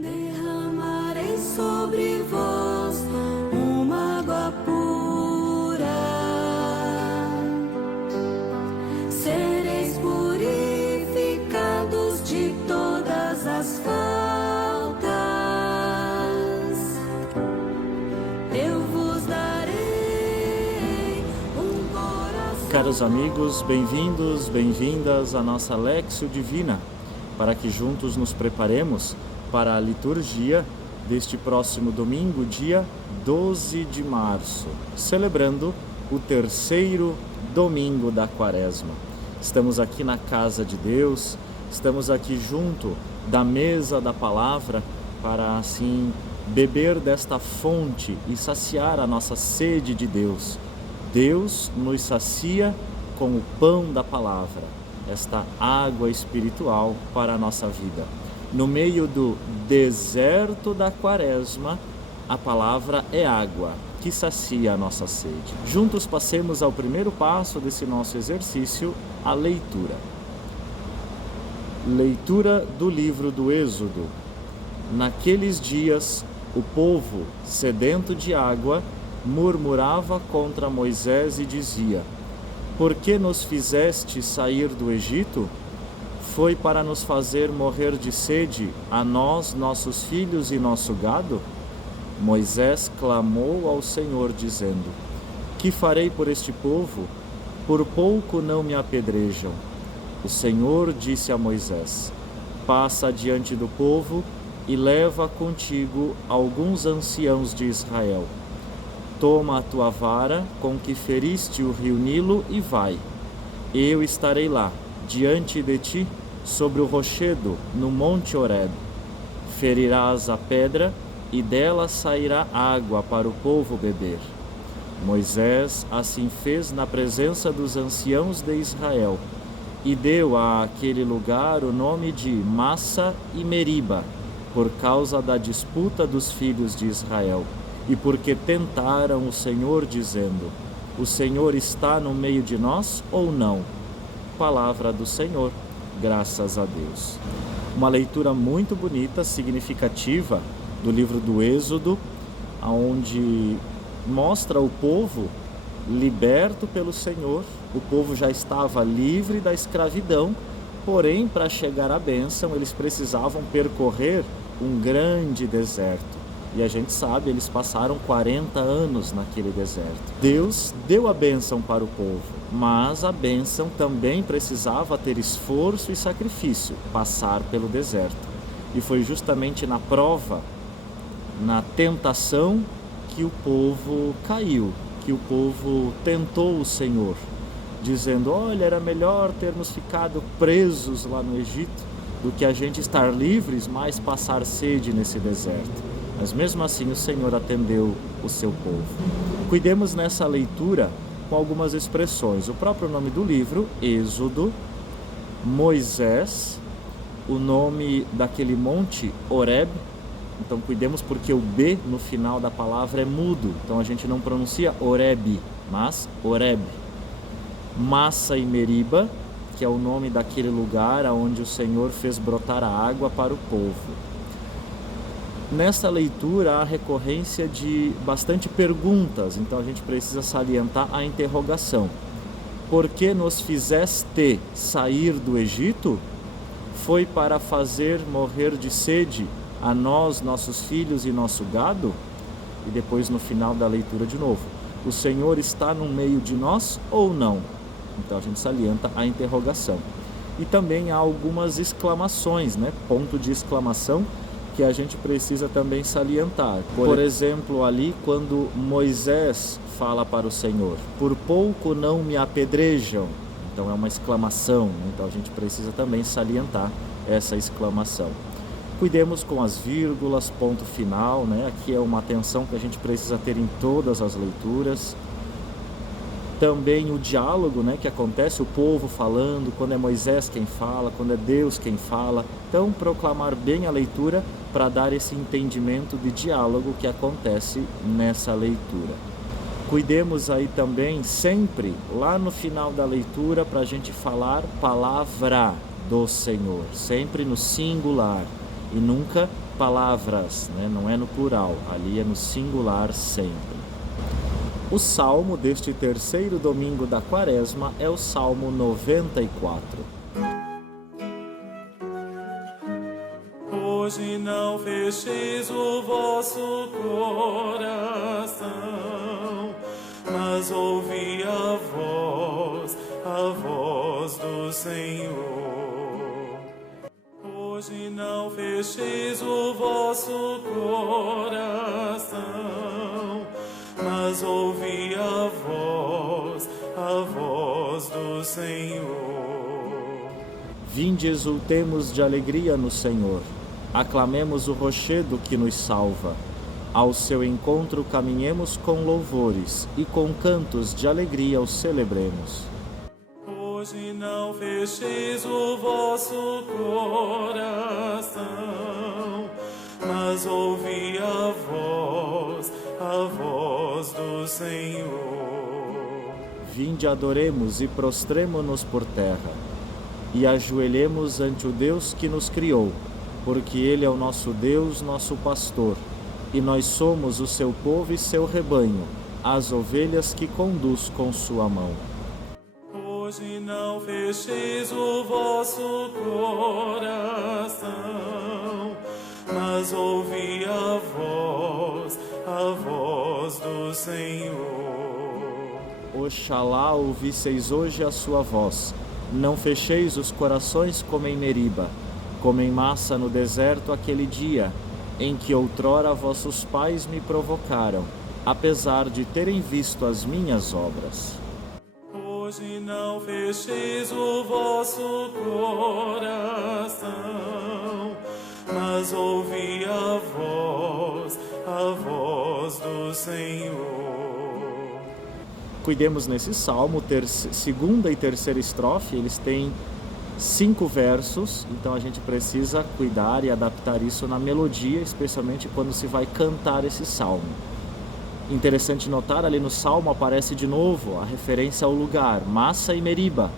Derramarei sobre vós uma água pura, sereis purificados de todas as faltas, eu vos darei um coração. Caros amigos, bem-vindos, bem-vindas à nossa Lexio Divina, para que juntos nos preparemos para a liturgia deste próximo domingo, dia 12 de março, celebrando o terceiro domingo da Quaresma. Estamos aqui na casa de Deus, estamos aqui junto da mesa da palavra para assim beber desta fonte e saciar a nossa sede de Deus. Deus nos sacia com o pão da palavra, esta água espiritual para a nossa vida. No meio do deserto da Quaresma, a palavra é água que sacia a nossa sede. Juntos passemos ao primeiro passo desse nosso exercício, a leitura. Leitura do livro do Êxodo. Naqueles dias, o povo, sedento de água, murmurava contra Moisés e dizia: Por que nos fizeste sair do Egito? Foi para nos fazer morrer de sede, a nós, nossos filhos e nosso gado? Moisés clamou ao Senhor, dizendo: Que farei por este povo? Por pouco não me apedrejam. O Senhor disse a Moisés: Passa diante do povo e leva contigo alguns anciãos de Israel. Toma a tua vara com que feriste o rio Nilo e vai. Eu estarei lá, diante de ti, sobre o rochedo, no monte Horebe. Ferirás a pedra e dela sairá água para o povo beber. Moisés assim fez na presença dos anciãos de Israel e deu àquele lugar o nome de Massa e Meriba, por causa da disputa dos filhos de Israel e porque tentaram o Senhor, dizendo: O Senhor está no meio de nós ou não? Palavra do Senhor, graças a Deus. Uma leitura muito bonita, significativa do livro do Êxodo, onde mostra o povo liberto pelo Senhor. O povo já estava livre da escravidão, porém, para chegar à bênção, eles precisavam percorrer um grande deserto. E a gente sabe, eles passaram 40 anos naquele deserto. Deus deu a bênção para o povo, mas a bênção também precisava ter esforço e sacrifício, passar pelo deserto. E foi justamente na prova, na tentação, que o povo caiu, que o povo tentou o Senhor, dizendo: olha, era melhor termos ficado presos lá no Egito do que a gente estar livres, mas passar sede nesse deserto. Mas mesmo assim o Senhor atendeu o seu povo. Cuidemos nessa leitura com algumas expressões. O próprio nome do livro, Êxodo, Moisés, o nome daquele monte, Horebe. Então cuidemos porque o B no final da palavra é mudo. Então a gente não pronuncia Horebe, mas Horebe. Massa e Meriba, que é o nome daquele lugar onde o Senhor fez brotar a água para o povo. Nessa leitura há recorrência de bastante perguntas, então a gente precisa salientar a interrogação. Por que nos fizeste sair do Egito? Foi para fazer morrer de sede a nós, nossos filhos e nosso gado? E depois no final da leitura de novo: o Senhor está no meio de nós ou não? Então a gente salienta a interrogação. E também há algumas exclamações, ponto de exclamação, que a gente precisa também salientar. Por exemplo, ali quando Moisés fala para o Senhor: por pouco não me apedrejam. Então é uma exclamação, então a gente precisa também salientar essa exclamação. Cuidemos com as vírgulas, ponto final, Aqui é uma atenção que a gente precisa ter em todas as leituras. Também o diálogo, que acontece, o povo falando, quando é Moisés quem fala, quando é Deus quem fala. Então, proclamar bem a leitura para dar esse entendimento de diálogo que acontece nessa leitura. Cuidemos aí também sempre, lá no final da leitura, para a gente falar palavra do Senhor, sempre no singular. e nunca palavras, né? Não é no plural, ali é no singular sempre. O salmo deste terceiro domingo da Quaresma é o Salmo 94. Hoje não fecheis o vosso coração, mas ouvi a voz do Senhor. Hoje não fecheis o vosso coração, mas ouvi a voz do Senhor. Vinde, exultemos de alegria no Senhor. Aclamemos o rochedo que nos salva. Ao seu encontro caminhemos com louvores e com cantos de alegria o celebremos. Hoje não fecheis o vosso coração, mas ouvi a voz do Senhor. Vinde, adoremos e prostremo-nos por terra, e ajoelhemos ante o Deus que nos criou, porque Ele é o nosso Deus, nosso pastor, e nós somos o seu povo e seu rebanho, as ovelhas que conduz com sua mão. Hoje não fecheis o vosso coração, mas ouvi a voz do Senhor. Oxalá ouvisseis hoje a sua voz. Não fecheis os corações como em Meriba, como em Massa no deserto aquele dia, em que outrora vossos pais me provocaram, apesar de terem visto as minhas obras. Hoje não fecheis o vosso coração, mas ouvi a voz do Senhor. Cuidemos nesse salmo, segunda e terceira estrofe, eles têm 5 versos, então a gente precisa cuidar e adaptar isso na melodia, especialmente quando se vai cantar esse salmo. Interessante notar, ali no salmo aparece de novo a referência ao lugar, Massa e Meriba,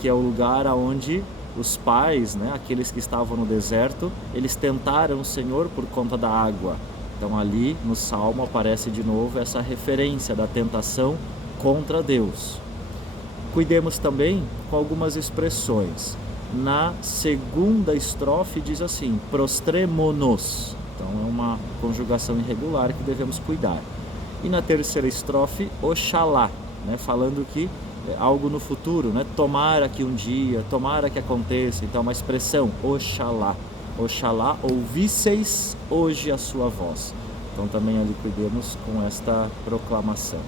que é o lugar onde os pais, né, aqueles que estavam no deserto, eles tentaram o Senhor por conta da água. Então ali no salmo aparece de novo essa referência da tentação contra Deus. Cuidemos também com algumas expressões. Na segunda estrofe diz assim, prostremo-nos. Então é uma conjugação irregular que devemos cuidar. E na terceira estrofe, oxalá, né, falando que é algo no futuro, né, tomara que um dia, tomara que aconteça. Então uma expressão, oxalá. Oxalá ouvisseis hoje a sua voz. Então também ali cuidemos com esta proclamação.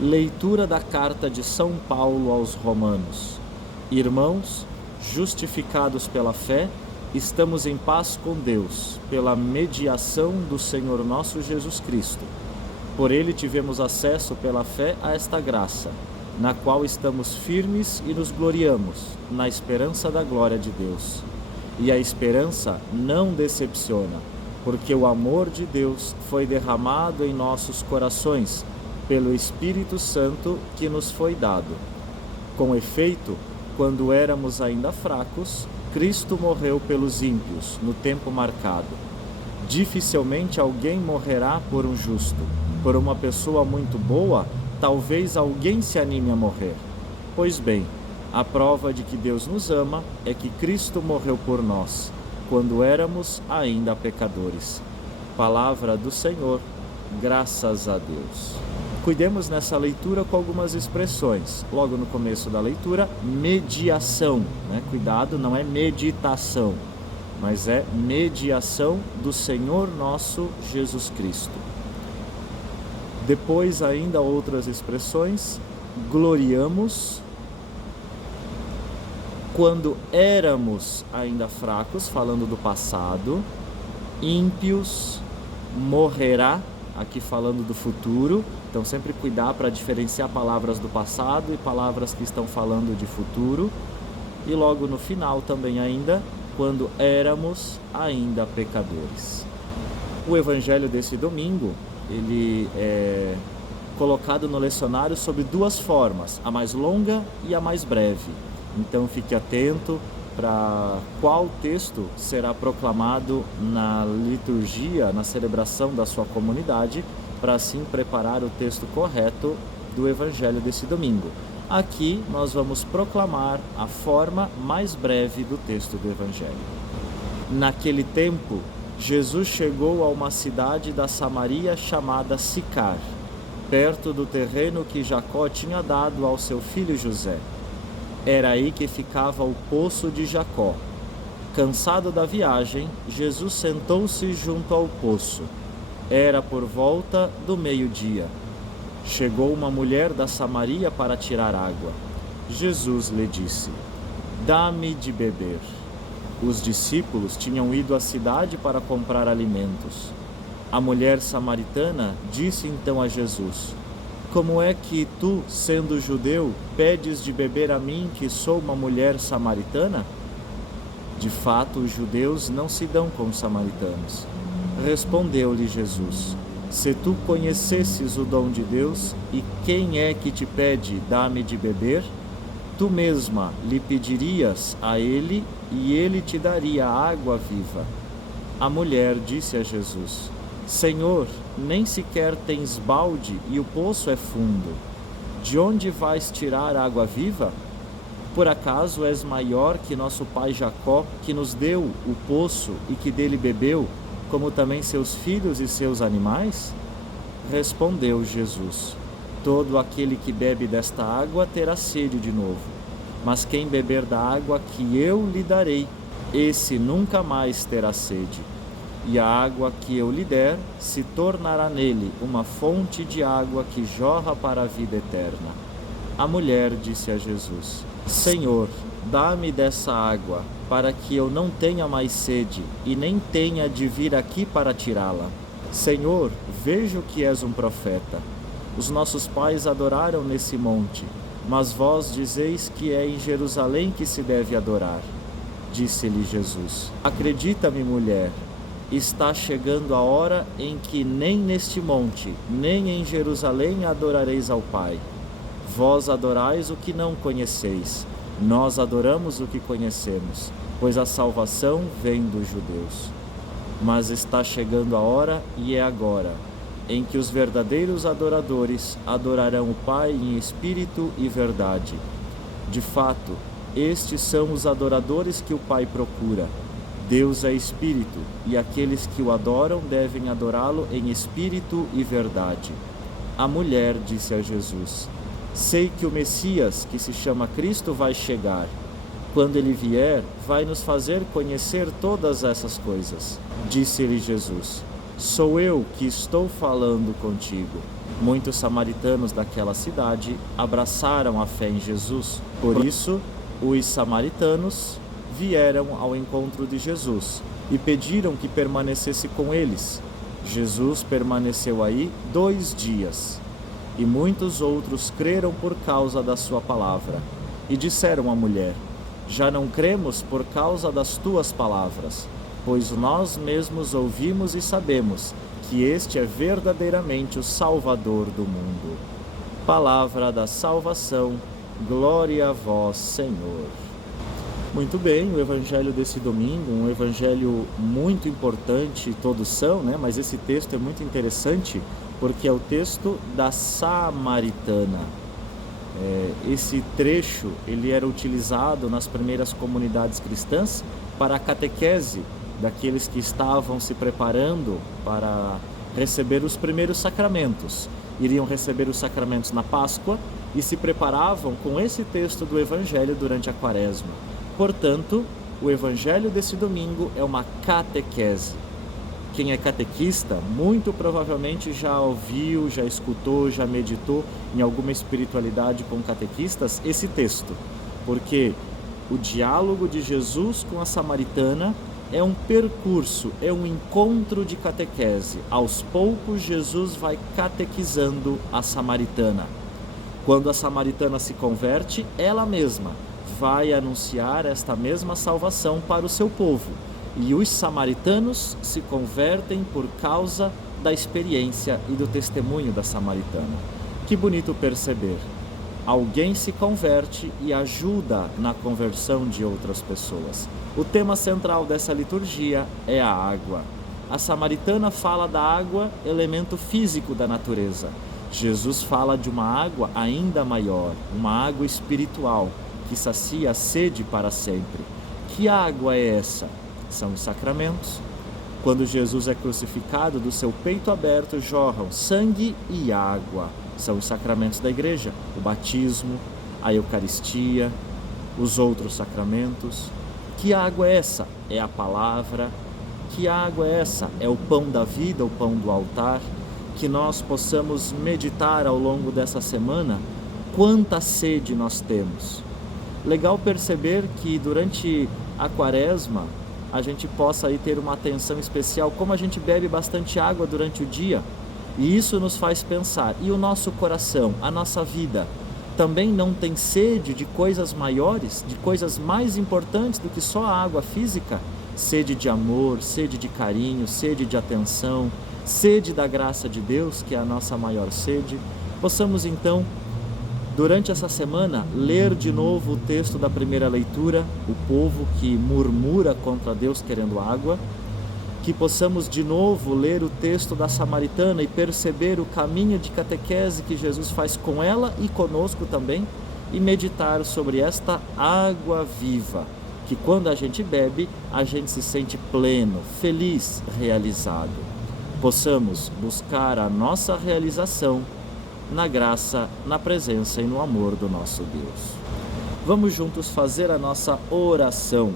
Leitura da carta de São Paulo aos Romanos. Irmãos, justificados pela fé, estamos em paz com Deus, pela mediação do Senhor nosso Jesus Cristo. Por ele tivemos acesso pela fé a esta graça, na qual estamos firmes e nos gloriamos, na esperança da glória de Deus. E a esperança não decepciona, porque o amor de Deus foi derramado em nossos corações, pelo Espírito Santo que nos foi dado. Com efeito, quando éramos ainda fracos, Cristo morreu pelos ímpios, no tempo marcado. Dificilmente alguém morrerá por um justo. Por uma pessoa muito boa, talvez alguém se anime a morrer. Pois bem, a prova de que Deus nos ama é que Cristo morreu por nós, quando éramos ainda pecadores. Palavra do Senhor, graças a Deus. Cuidemos nessa leitura com algumas expressões. Logo no começo da leitura, mediação, né? Cuidado, não é meditação, mas é mediação do Senhor nosso Jesus Cristo. Depois ainda outras expressões, gloriamos, quando éramos ainda fracos, falando do passado, ímpios, morrerá, aqui falando do futuro. Então sempre cuidar para diferenciar palavras do passado e palavras que estão falando de futuro. E logo no final também ainda, quando éramos ainda pecadores. O evangelho desse domingo, ele é colocado no lecionário sob 2 formas, a mais longa e a mais breve. Então fique atento para qual texto será proclamado na liturgia, na celebração da sua comunidade, para assim preparar o texto correto do Evangelho desse domingo. Aqui nós vamos proclamar a forma mais breve do texto do Evangelho. Naquele tempo, Jesus chegou a uma cidade da Samaria chamada Sicar, perto do terreno que Jacó tinha dado ao seu filho José. Era aí que ficava o poço de Jacó. Cansado da viagem, Jesus sentou-se junto ao poço. Era por volta do meio-dia. Chegou uma mulher da Samaria para tirar água. Jesus lhe disse: "Dá-me de beber." Os discípulos tinham ido à cidade para comprar alimentos. A mulher samaritana disse então a Jesus: "Como é que tu, sendo judeu, pedes de beber a mim, que sou uma mulher samaritana?" De fato, os judeus não se dão com os samaritanos. Respondeu-lhe Jesus: "Se tu conhecesses o dom de Deus, e quem é que te pede, dá-me de beber, tu mesma lhe pedirias a ele, e ele te daria água viva." A mulher disse a Jesus: "Senhor, nem sequer tens balde e o poço é fundo. De onde vais tirar água viva? Por acaso és maior que nosso pai Jacó, que nos deu o poço e que dele bebeu, como também seus filhos e seus animais?" Respondeu Jesus: "Todo aquele que bebe desta água terá sede de novo, mas quem beber da água que eu lhe darei, esse nunca mais terá sede. E a água que eu lhe der se tornará nele uma fonte de água que jorra para a vida eterna." A mulher disse a Jesus: "Senhor, dá-me dessa água, para que eu não tenha mais sede e nem tenha de vir aqui para tirá-la. Senhor, vejo que és um profeta. Os nossos pais adoraram nesse monte, mas vós dizeis que é em Jerusalém que se deve adorar." Disse-lhe Jesus: "Acredita-me, mulher, está chegando a hora em que nem neste monte, nem em Jerusalém adorareis ao Pai. Vós adorais o que não conheceis, nós adoramos o que conhecemos, pois a salvação vem dos judeus. Mas está chegando a hora, e é agora, em que os verdadeiros adoradores adorarão o Pai em espírito e verdade. De fato, estes são os adoradores que o Pai procura. Deus é espírito, e aqueles que o adoram devem adorá-lo em espírito e verdade." A mulher disse a Jesus: "Sei que o Messias, que se chama Cristo, vai chegar. Quando ele vier, vai nos fazer conhecer todas essas coisas." Disse-lhe Jesus: "Sou eu que estou falando contigo." Muitos samaritanos daquela cidade abraçaram a fé em Jesus. Por isso, os samaritanos vieram ao encontro de Jesus e pediram que permanecesse com eles. Jesus permaneceu aí 2 dias, e muitos outros creram por causa da sua palavra. E disseram à mulher: "Já não cremos por causa das tuas palavras, pois nós mesmos ouvimos e sabemos que este é verdadeiramente o Salvador do mundo." Palavra da salvação, glória a vós, Senhor. Muito bem, o evangelho desse domingo, um evangelho muito importante, todos são, né? Mas esse texto é muito interessante porque é o texto da Samaritana. Esse trecho ele era utilizado nas primeiras comunidades cristãs para a catequese daqueles que estavam se preparando para receber os primeiros sacramentos. Iriam receber os sacramentos na Páscoa e se preparavam com esse texto do evangelho durante a Quaresma. Portanto, o evangelho desse domingo é uma catequese. Quem é catequista, muito provavelmente já ouviu, já escutou, já meditou em alguma espiritualidade com catequistas esse texto, porque o diálogo de Jesus com a samaritana é um percurso, é um encontro de catequese. Aos poucos, Jesus vai catequizando a samaritana. Quando a samaritana se converte, ela mesma vai anunciar esta mesma salvação para o seu povo. E os samaritanos se convertem por causa da experiência e do testemunho da samaritana. Que bonito perceber. Alguém se converte e ajuda na conversão de outras pessoas. O tema central dessa liturgia é a água. A samaritana fala da água, elemento físico da natureza. Jesus fala de uma água ainda maior, uma água espiritual, que sacia a sede para sempre. Que água é essa? São os sacramentos. Quando Jesus é crucificado, do seu peito aberto jorram sangue e água. São os sacramentos da igreja, o batismo, a Eucaristia, os outros sacramentos. Que água é essa? É a palavra. Que água é essa? É o pão da vida, o pão do altar. Que nós possamos meditar ao longo dessa semana quanta sede nós temos. Legal perceber que durante a quaresma a gente possa aí ter uma atenção especial, como a gente bebe bastante água durante o dia, e isso nos faz pensar, e o nosso coração, a nossa vida, também não tem sede de coisas maiores, de coisas mais importantes do que só a água física? Sede de amor, sede de carinho, sede de atenção, sede da graça de Deus, que é a nossa maior sede. Possamos então, durante essa semana, ler de novo o texto da primeira leitura, o povo que murmura contra Deus querendo água. Que possamos de novo ler o texto da samaritana e perceber o caminho de catequese que Jesus faz com ela e conosco também, e meditar sobre esta água viva, que quando a gente bebe, a gente se sente pleno, feliz, realizado. Possamos buscar a nossa realização na graça, na presença e no amor do nosso Deus. Vamos juntos fazer a nossa oração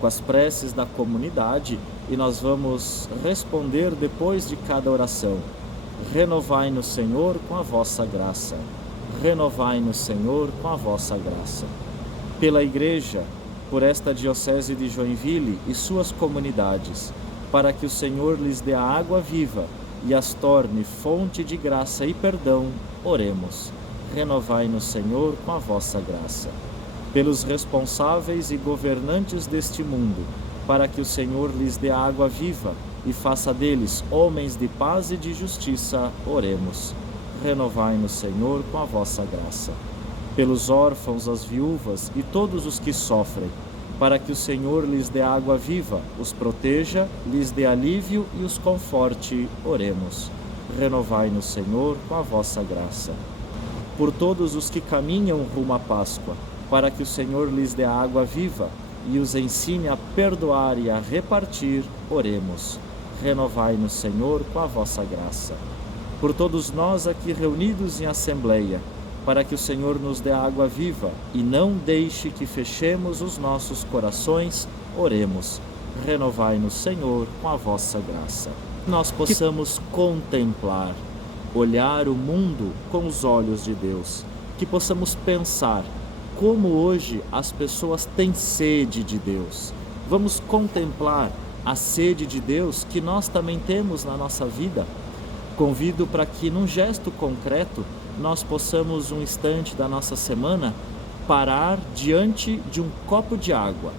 com as preces da comunidade e nós vamos responder depois de cada oração. Renovai-nos, Senhor, com a vossa graça. Renovai-nos, Senhor, com a vossa graça. Pela Igreja, por esta Diocese de Joinville e suas comunidades, para que o Senhor lhes dê a água viva e as torne fonte de graça e perdão, oremos. Renovai-nos, Senhor, com a vossa graça. Pelos responsáveis e governantes deste mundo, para que o Senhor lhes dê a água viva e faça deles homens de paz e de justiça, oremos. Renovai-nos, Senhor, com a vossa graça. Pelos órfãos, as viúvas e todos os que sofrem, para que o Senhor lhes dê água viva, os proteja, lhes dê alívio e os conforte, oremos. Renovai-nos, Senhor, com a vossa graça. Por todos os que caminham rumo à Páscoa, para que o Senhor lhes dê água viva e os ensine a perdoar e a repartir, oremos. Renovai-nos, Senhor, com a vossa graça. Por todos nós aqui reunidos em assembleia, para que o Senhor nos dê água viva e não deixe que fechemos os nossos corações, oremos. Renovai-nos, Senhor, com a vossa graça. Nós possamos contemplar, olhar o mundo com os olhos de Deus, que possamos pensar como hoje as pessoas têm sede de Deus. Vamos contemplar a sede de Deus que nós também temos na nossa vida. Convido para que, num gesto concreto, nós possamos, um instante da nossa semana, parar diante de um copo de água,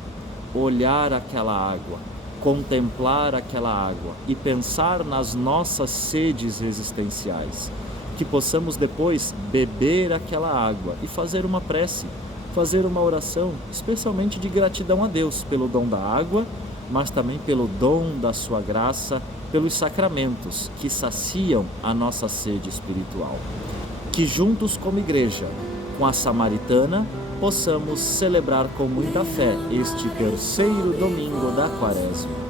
olhar aquela água, contemplar aquela água e pensar nas nossas sedes existenciais. Que possamos depois beber aquela água e fazer uma prece, fazer uma oração, especialmente de gratidão a Deus pelo dom da água, mas também pelo dom da sua graça, pelos sacramentos que saciam a nossa sede espiritual. Que juntos como igreja, com a samaritana, possamos celebrar com muita fé este terceiro domingo da Quaresma.